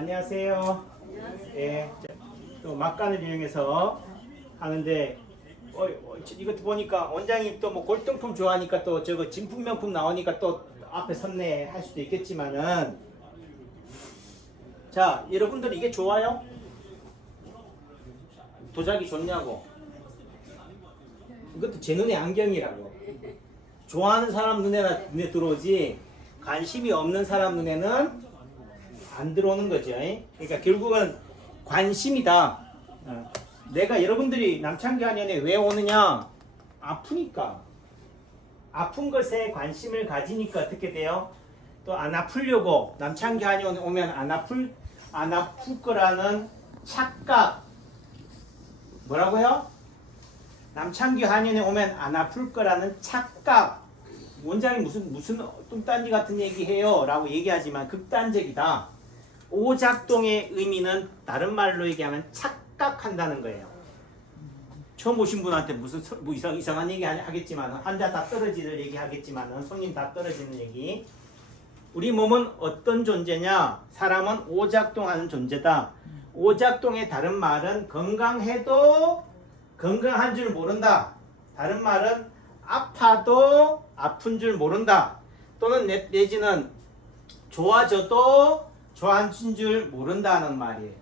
안녕하세요. 예, 또 막간을 이용해서 하는데 이것도 보니까 원장님 또 뭐 골동품 좋아하니까 또 저거 진품 명품 나오니까 또 앞에 섰네 할 수도 있겠지만은, 자 여러분들 이게 좋아요? 도자기 좋냐고? 이것도 제 눈에 안경이라고. 좋아하는 사람 눈에 들어오지 관심이 없는 사람 눈에는 안 들어오는 거죠. 그러니까 결국은 관심이다. 내가 여러분들이 남창기 한의원에 왜 오느냐? 아프니까. 아픈 것에 관심을 가지니까 어떻게 돼요? 또 안 아프려고 남창기 한의원에 오면 안 아플 거라는 착각. 뭐라고요? 남창기 한의원에 오면 안 아플 거라는 착각. 원장이 무슨 뚱딴지 같은 얘기 해요 라고 얘기하지만 극단적이다. 오작동의 의미는 다른 말로 얘기하면 착각한다는 거예요. 처음 오신 분한테 무슨 뭐 이상한 얘기 하겠지만, 환자 다 떨어지는 얘기 하겠지만, 손님 다 떨어지는 얘기. 우리 몸은 어떤 존재냐? 사람은 오작동하는 존재다. 오작동의 다른 말은 건강해도 건강한 줄 모른다. 다른 말은 아파도 아픈 줄 모른다. 또는 내지는 좋아져도 좋아진 줄 모른다는 말이에요.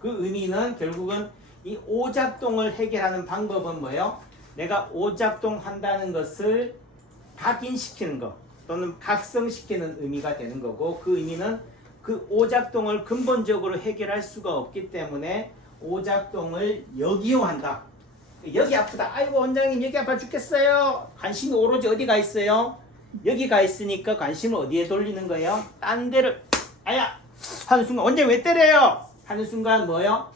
그 의미는 결국은 이 오작동을 해결하는 방법은 뭐예요? 내가 오작동 한다는 것을 각인시키는 것 또는 각성시키는 의미가 되는 거고, 그 의미는 그 오작동을 근본적으로 해결할 수가 없기 때문에 오작동을 역이용한다. 여기 아프다. 아이고 원장님 여기 아파 죽겠어요. 관심이 오로지 어디 가 있어요? 여기 가 있으니까 관심을 어디에 돌리는 거예요? 딴 데를. 아야 하는 순간 원장님 왜 때려요? 하는 순간 뭐예요?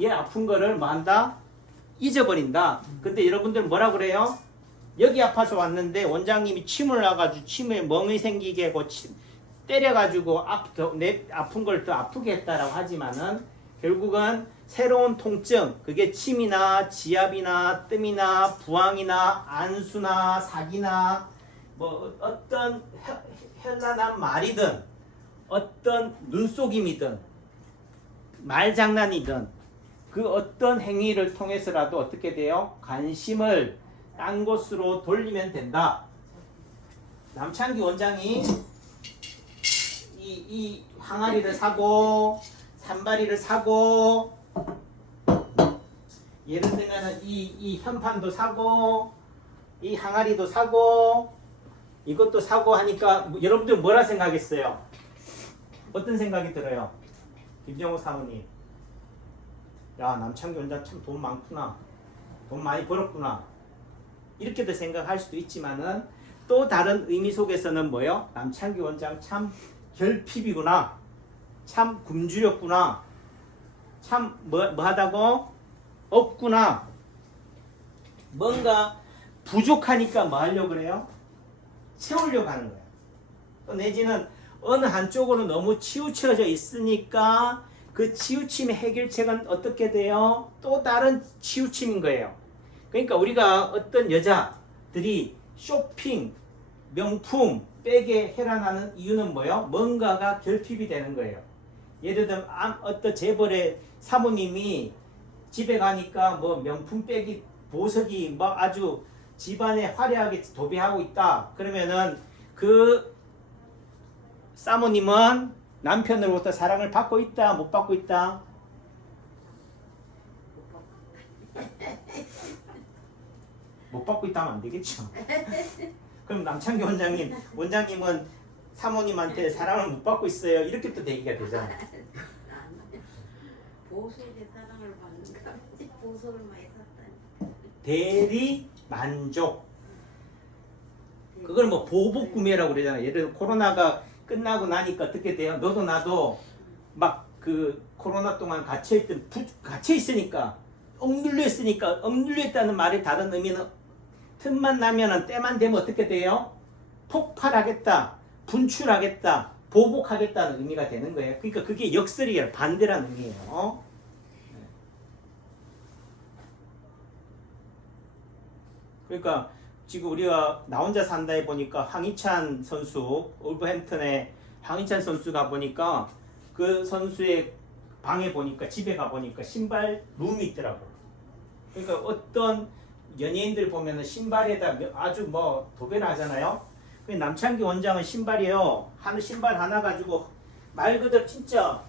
얘 아픈 거를 뭐 한다? 잊어버린다. 근데 여러분들 뭐라 그래요? 여기 아파서 왔는데 원장님이 침을 놔가지고 침에 멍이 생기게 하고 때려가지고 내 아픈 걸 더 아프게 했다라고 하지만은, 결국은 새로운 통증, 그게 침이나 지압이나 뜸이나 부항이나 안수나 사기나 뭐 어떤 현란한 말이든 어떤 눈속임이든 말장난이든 그 어떤 행위를 통해서라도 어떻게 돼요? 관심을 딴 곳으로 돌리면 된다. 남창기 원장이 이 항아리를 사고 산발이를 사고, 예를 들면 이 현판도 사고 이 항아리도 사고 이것도 사고 하니까 여러분들 뭐라 생각했어요? 어떤 생각이 들어요? 김정호 사모님, 야 남창기 원장 참 돈 많구나, 돈 많이 벌었구나, 이렇게도 생각할 수도 있지만은, 또 다른 의미 속에서는 뭐예요? 남창기 원장 참 결핍이구나, 참 굶주렸구나, 참 뭐 하다고? 없구나. 뭔가 부족하니까 뭐 하려고 그래요? 채우려고 하는 거예요. 또 내지는 어느 한쪽으로 너무 치우쳐져 있으니까 그 치우침의 해결책은 어떻게 돼요? 또 다른 치우침인 거예요. 그러니까 우리가 어떤 여자들이 쇼핑, 명품, 백에 혈안하는 이유는 뭐예요? 뭔가가 결핍이 되는 거예요. 예를 들면 어떤 재벌의 사모님이 집에 가니까 뭐 명품 백이, 보석이 막 아주 집안에 화려하게 도배하고 있다. 그러면은 그 사모님은 남편으로부터 사랑을 받고 있다, 못 받고 있다? 못 받고 있다 하면 안 되겠죠. 그럼 남창기 원장님은 사모님한테 사랑을 못 받고 있어요, 이렇게 또 얘기가 되잖아요. 보석의 사랑을 받는가? 보석을 많이 샀다니. 대리 만족. 그걸 뭐 보복 구매라고 그러잖아요. 예를 들어 코로나가 끝나고 나니까 어떻게 돼요? 너도 나도 막 그 코로나 동안 갇혀 있으니까, 억눌려 있으니까, 억눌려 있다는 말의 다른 의미는 틈만 나면은 때만 되면 어떻게 돼요? 폭발하겠다, 분출하겠다, 보복하겠다는 의미가 되는 거예요. 그러니까 그게 역설이에요. 반대라는 의미예요. 그러니까 지금 우리가 나 혼자 산다에 보니까 황희찬 선수, 울버햄튼의 황희찬 선수가 보니까 그 선수의 방에 보니까 집에 가 보니까 신발 룸이 있더라고. 그러니까 어떤 연예인들 보면은 신발에다 아주 뭐 도배를 하잖아요. 남창기 원장은 신발이요. 신발 하나 가지고 말 그대로 진짜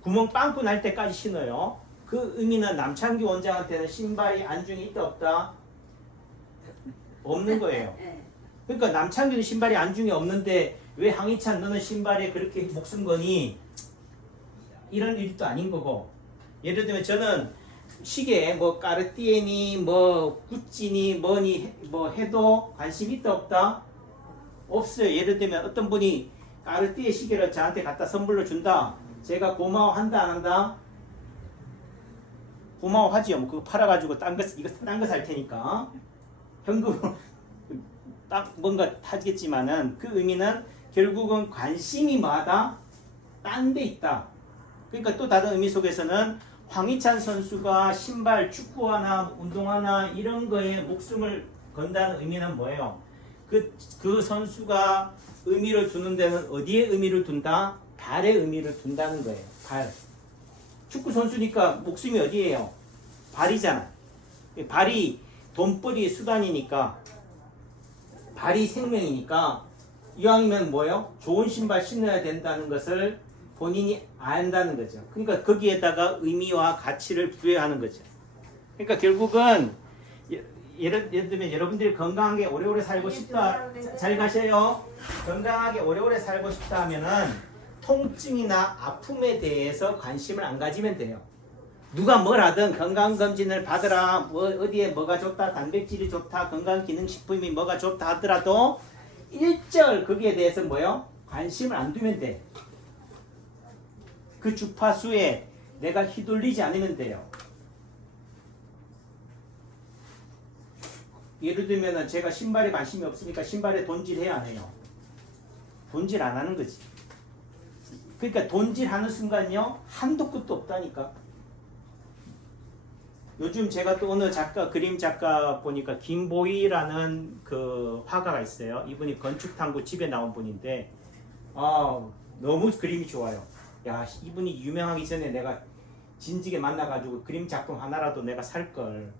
구멍 빵꾸 날 때까지 신어요. 그 의미는 남창기 원장한테는 신발이 안중에 있다 없다? 없는 거예요. 그러니까 남창기는 신발이 안중에 없는데 왜 황희찬 너는 신발에 그렇게 목숨 거니? 이런 일도 아닌 거고. 예를 들면 저는 시계에 뭐 까르띠에니 뭐 구찌니 뭐니 뭐 해도 관심 있다 없다? 없어요. 예를 들면 어떤 분이 까르띠에 시계를 저한테 갖다 선물로 준다. 제가 고마워한다 안 한다? 고마워하지요. 뭐 그거 팔아가지고 딴 거 살 테니까 현금으로 딱 뭔가 하겠지만은 그 의미는 결국은 관심이 뭐하다? 딴 데 있다. 그러니까 또 다른 의미 속에서는 황희찬 선수가 신발, 축구화나 운동화나 이런 거에 목숨을 건다는 의미는 뭐예요? 그 선수가 의미를 두는 데는 어디에 의미를 둔다? 발에 의미를 둔다는 거예요. 발. 축구 선수니까 목숨이 어디예요? 발이잖아. 발이 돈벌이의 수단이니까 발이 생명이니까 이왕이면 뭐예요? 좋은 신발 신어야 된다는 것을 본인이 안다는 거죠. 그러니까 거기에다가 의미와 가치를 부여하는 거죠. 그러니까 결국은 예를 들면 여러분들이 건강하게 오래오래 살고 싶다. 잘 가셔요. 건강하게 오래오래 살고 싶다 하면은 통증이나 아픔에 대해서 관심을 안 가지면 돼요. 누가 뭘 하든 건강검진을 받으라, 뭐 어디에 뭐가 좋다, 단백질이 좋다, 건강기능식품이 뭐가 좋다 하더라도 일절 거기에 대해서 뭐요? 관심을 안 두면 돼. 그 주파수에 내가 휘둘리지 않으면 돼요. 예를 들면 제가 신발에 관심이 없으니까 신발에 돈질해야 안 해요. 돈질 안 하는 거지. 그러니까 돈질하는 순간요 한도 끝도 없다니까. 요즘 제가 또 어느 작가, 그림 작가 보니까 김보희라는 그 화가가 있어요. 이분이 건축탐구 집에 나온 분인데 너무 그림이 좋아요. 야, 이분이 유명하기 전에 내가 진지게 만나가지고 그림 작품 하나라도 내가 살걸.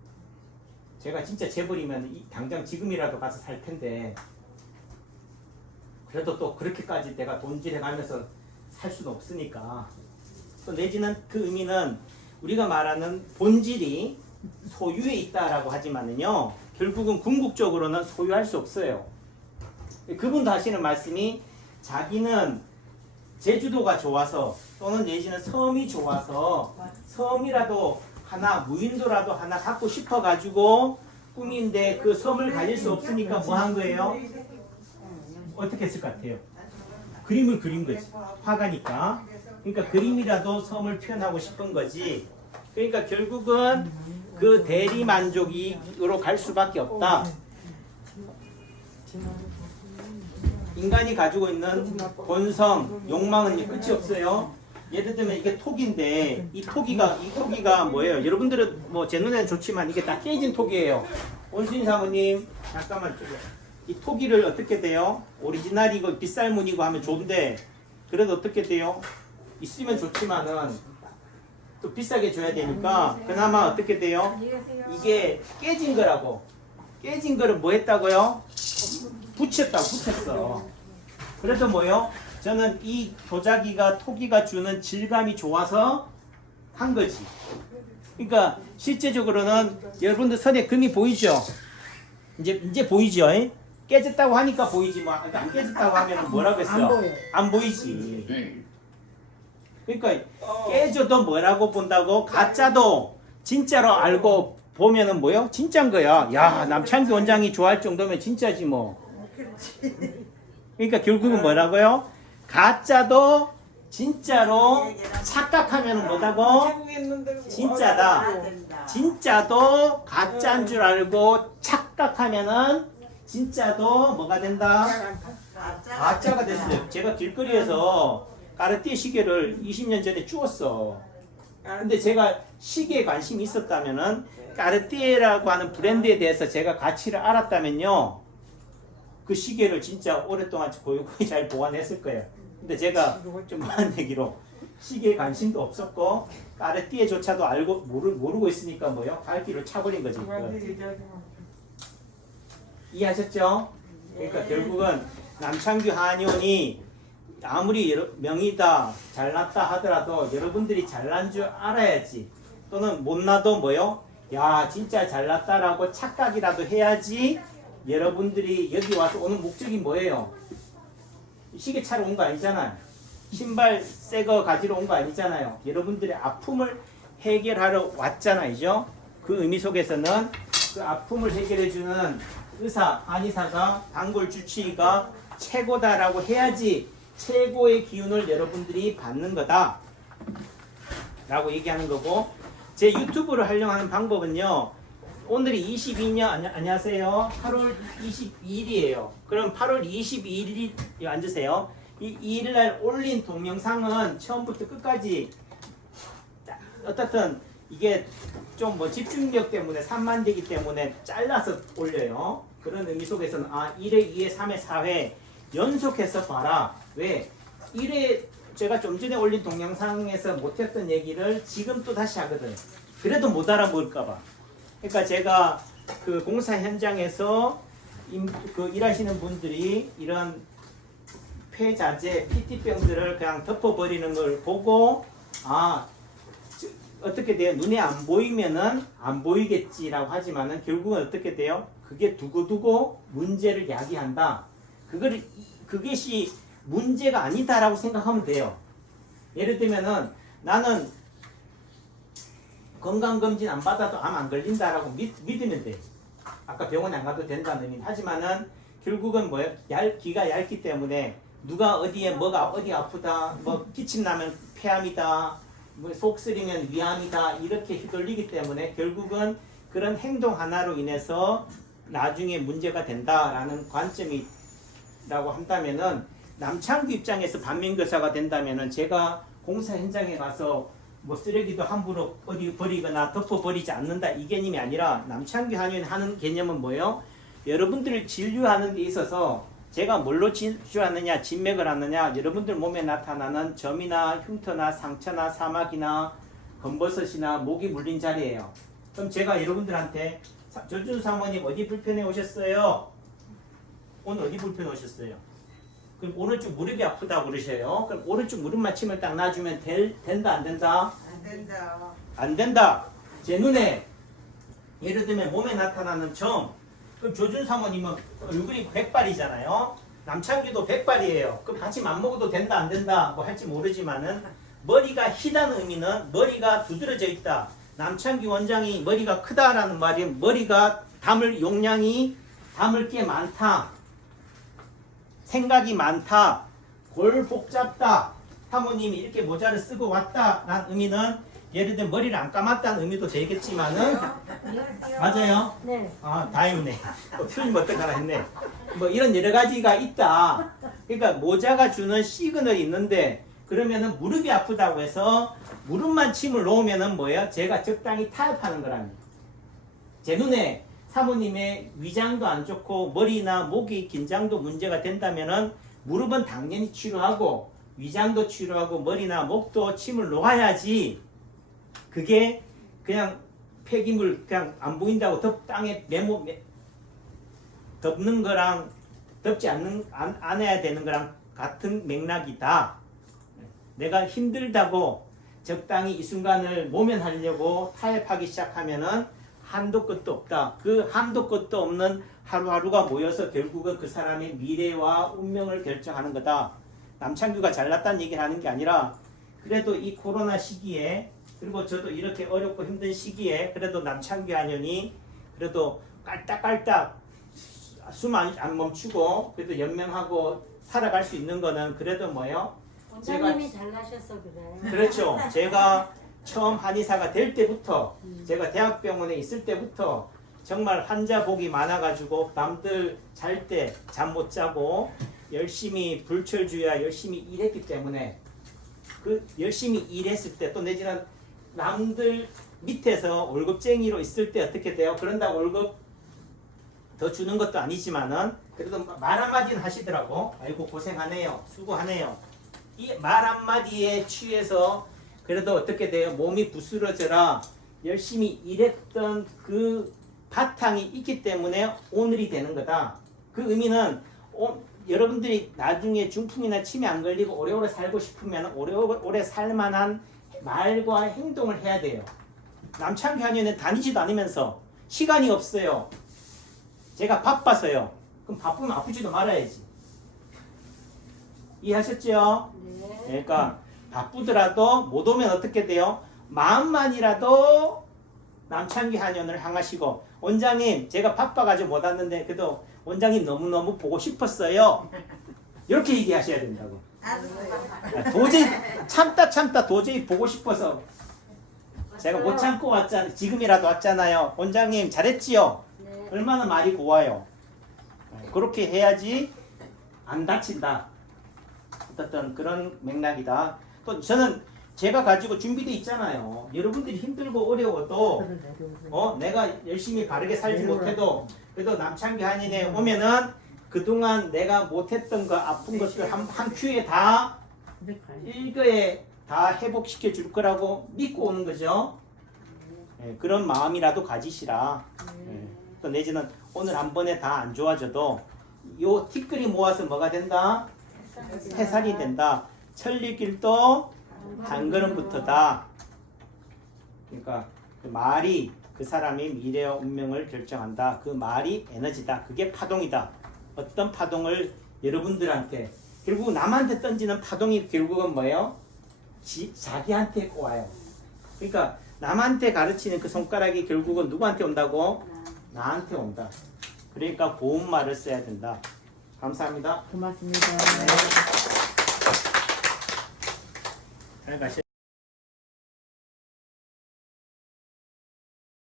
제가 진짜 재벌이면 당장 지금이라도 가서 살 텐데 그래도 또 그렇게까지 내가 돈질해가면서 살 수는 없으니까. 또 내지는 그 의미는 우리가 말하는 본질이 소유에 있다라고 하지만은요 결국은 궁극적으로는 소유할 수 없어요. 그분도 하시는 말씀이 자기는 제주도가 좋아서 또는 내지는 섬이 좋아서 섬이라도 하나 무인도라도 하나 갖고 싶어 가지고 꿈인데 그 섬을 가질 수 없으니까 뭐 한 거예요? 어떻게 했을 것 같아요? 그림을 그린 거지. 화가니까. 그러니까 그림이라도 섬을 표현하고 싶은 거지. 그러니까 결국은 그 대리 만족으로 갈 수밖에 없다. 인간이 가지고 있는 본성, 욕망은 끝이 없어요. 예를 들면 이게 톡인데 이 토기가 뭐예요? 여러분들은 뭐 제 눈에는 좋지만 이게 다 깨진 톡이에요. 온순이 사모님 잠깐만 이 토기를 어떻게 돼요? 오리지널이고 비쌀 무늬고 하면 좋은데 그래도 어떻게 돼요? 있으면 좋지만은 또 비싸게 줘야 되니까 그나마 어떻게 돼요? 이게 깨진 거라고. 깨진 거를 뭐 했다고요? 붙였어. 그래서 뭐요? 저는 이 도자기가 토기가 주는 질감이 좋아서 한 거지. 그러니까 실제적으로는 여러분들 선에 금이 보이죠? 이제 보이죠? 깨졌다고 하니까 보이지 뭐 안 깨졌다고 하면 뭐라고 했어? 안 보이지. 그러니까 깨져도 뭐라고 본다고? 가짜도 진짜로 알고 보면은 뭐요? 진짜인 거야. 야, 남창기 원장이 좋아할 정도면 진짜지 뭐. 그러니까 결국은 뭐라고요? 가짜도 진짜로 착각하면 뭐다고? 진짜다. 진짜도 가짜인 줄 알고 착각하면은 진짜도 뭐가 된다? 가짜가 됐어요. 제가 길거리에서 까르띠에 시계를 20년 전에 주웠어. 근데 제가 시계에 관심이 있었다면은 까르띠에라고 하는 브랜드에 대해서 제가 가치를 알았다면요, 그 시계를 진짜 오랫동안 고유고이 잘 보관했을 거예요. 근데 제가 좀 많은 얘기로 시계에 관심도 없었고 까르띠에조차도 알고 모르고 있으니까 뭐요? 갈 길을 차버린 거지. 이해하셨죠? 그러니까 결국은 남창규 한의원이 아무리 명의다 잘났다 하더라도 여러분들이 잘난 줄 알아야지, 또는 못나도 뭐요? 야 진짜 잘났다라고 착각이라도 해야지. 여러분들이 여기 와서 오는 목적이 뭐예요? 시계 차러 온 거 아니잖아요. 신발 새 거 가지러 온 거 아니잖아요. 여러분들의 아픔을 해결하러 왔잖아요. 그 의미 속에서는 그 아픔을 해결해주는 의사, 한의사가, 단골 주치의가 최고다라고 해야지 최고의 기운을 여러분들이 받는 거다 라고 얘기하는 거고, 제 유튜브를 활용하는 방법은요, 오늘이 22년, 안녕하세요, 8월 22일이에요. 그럼 8월 22일 앉으세요. 이 2일날 올린 동영상은 처음부터 끝까지 어떻든 이게 좀 뭐 집중력 때문에 산만되기 때문에 잘라서 올려요. 그런 의미 속에서는 1회, 2회, 3회, 4회 연속해서 봐라. 왜? 1회 제가 좀 전에 올린 동영상에서 못했던 얘기를 지금 또 다시 하거든. 그래도 못 알아볼까봐. 그러니까 제가 그 공사 현장에서 일하시는 분들이 이런 폐자재, PT병들을 그냥 덮어버리는 걸 보고 어떻게 돼요? 눈에 안 보이면은 안 보이겠지라고 하지만은 결국은 어떻게 돼요? 그게 두고두고 문제를 야기한다. 그것이 문제가 아니다라고 생각하면 돼요. 예를 들면은 나는 건강검진 안 받아도 암 안 걸린다라고 믿으면 돼. 아까 병원에 안 가도 된다는 의미. 하지만은 결국은 뭐예요? 기가 얇기 때문에 누가 어디에 뭐가 어디 아프다, 뭐 기침 나면 폐암이다, 뭐 속 쓰리면 위암이다 이렇게 휘둘리기 때문에 결국은 그런 행동 하나로 인해서 나중에 문제가 된다라는 관점이라고 한다면은, 남창규 입장에서 반면교사가 된다면은 제가 공사 현장에 가서 뭐 쓰레기도 함부로 어디 버리거나 덮어버리지 않는다 이 개념이 아니라, 남창규 한의원 하는 개념은 뭐예요? 여러분들을 진료하는 데 있어서 제가 뭘로 진료하느냐, 진맥을 하느냐, 여러분들 몸에 나타나는 점이나 흉터나 상처나 사막이나 검버섯이나 목이 물린 자리예요. 그럼 제가 여러분들한테 조준 사모님 어디 불편해 오셨어요? 오늘 어디 불편해 오셨어요? 그럼 오른쪽 무릎이 아프다고 그러셔요. 그럼 오른쪽 무릎 맞춤을 딱 놔주면 된다 안 된다? 안 된다. 안 된다. 제 눈에 예를 들면 몸에 나타나는 점, 그럼 조준 사모님은 얼굴이 백발이잖아요. 남창규도 백발이에요. 그럼 같이 맘먹어도 된다 안 된다 뭐 할지 모르지만은, 머리가 희다는 의미는 머리가 두드러져 있다. 남창규 원장이 머리가 크다라는 말이 머리가 담을 게 많다, 생각이 많다, 골 복잡다, 사모님이 이렇게 모자를 쓰고 왔다라는 의미는 예를 들면 머리를 안 감았다는 의미도 되겠지만은, 맞아요? 네. 다행이네. 틀리면 어떡하나 했네. 뭐 이런 여러 가지가 있다. 그러니까 모자가 주는 시그널이 있는데, 그러면은 무릎이 아프다고 해서 무릎만 침을 놓으면은 뭐예요? 제가 적당히 타협하는 거랍니다. 제 눈에 사모님의 위장도 안 좋고 머리나 목이 긴장도 문제가 된다면은 무릎은 당연히 치료하고 위장도 치료하고 머리나 목도 침을 놓아야지, 그게 그냥 폐기물 그냥 안 보인다고 땅에 덮는 거랑 덮지 안 해야 되는 거랑 같은 맥락이다. 내가 힘들다고 적당히 이 순간을 모면하려고 타협하기 시작하면은 한도 끝도 없다. 그 한도 끝도 없는 하루하루가 모여서 결국은 그 사람의 미래와 운명을 결정하는 거다. 남창규가 잘났다는 얘기를 하는 게 아니라, 그래도 이 코로나 시기에, 그리고 저도 이렇게 어렵고 힘든 시기에 그래도 남창규 한의원이 그래도 깔딱깔딱 숨 안 멈추고 그래도 연명하고 살아갈 수 있는 거는 그래도 뭐예요? 원장님이 잘나셔서 그래. 그렇죠. 제가 처음 한의사가 될 때부터, 제가 대학병원에 있을 때부터 정말 환자 복이 많아가지고 남들 잘 때 잠 못 자고 열심히 불철주야 열심히 일했기 때문에, 그 열심히 일했을 때 또 내지는 남들 밑에서 월급쟁이로 있을 때 어떻게 돼요? 그런다고 월급 더 주는 것도 아니지만은 그래도 말 한마디는 하시더라고. 아이고 고생하네요. 수고하네요. 이 말 한마디에 취해서 그래도 어떻게 돼요? 몸이 부스러져라. 열심히 일했던 그 바탕이 있기 때문에 오늘이 되는 거다. 그 의미는 여러분들이 나중에 중풍이나 치매 안 걸리고 오래오래 살고 싶으면 오래오래 살만한 말과 행동을 해야 돼요. 남창기 한의원에 다니지도 않으면서 시간이 없어요. 제가 바빠서요. 그럼 바쁘면 아프지도 말아야지. 이해하셨죠? 네. 그러니까 바쁘더라도 못 오면 어떻게 돼요? 마음만이라도 남창기 한의원을 향하시고 원장님 제가 바빠가지고 못 왔는데 그래도 원장님 너무너무 보고 싶었어요. 이렇게 얘기하셔야 된다고. 알았어요. 도저히 참다 도저히 보고 싶어서 제가 못 참고 왔잖아요. 지금이라도 왔잖아요. 원장님 잘했지요? 네. 얼마나 말이 고와요. 그렇게 해야지 안 다친다. 어떤 그런 맥락이다. 또 저는 제가 가지고 준비돼 있잖아요. 여러분들이 힘들고 어려워도 내가 열심히 바르게 살지 못해도 그래도 남창기 한인에 오면은 그동안 내가 못했던 거 아픈 것들 한 큐에 다 일거에 다 회복시켜 줄 거라고 믿고 오는 거죠. 그런 마음이라도 가지시라. 또 내지는 오늘 한 번에 다 안 좋아져도 요 티끌이 모아서 뭐가 된다? 해살이 된다. 천리길도 한 걸음부터다. 그러니까 그 말이 그 사람의 미래와 운명을 결정한다. 그 말이 에너지다. 그게 파동이다. 어떤 파동을 여러분들한테 결국 남한테 던지는 파동이 결국은 뭐예요? 자기한테 와요. 그러니까 남한테 가르치는 그 손가락이 결국은 누구한테 온다고? 나한테 온다. 그러니까 고운 말을 써야 된다. 감사합니다. 고맙습니다. 잘 가시.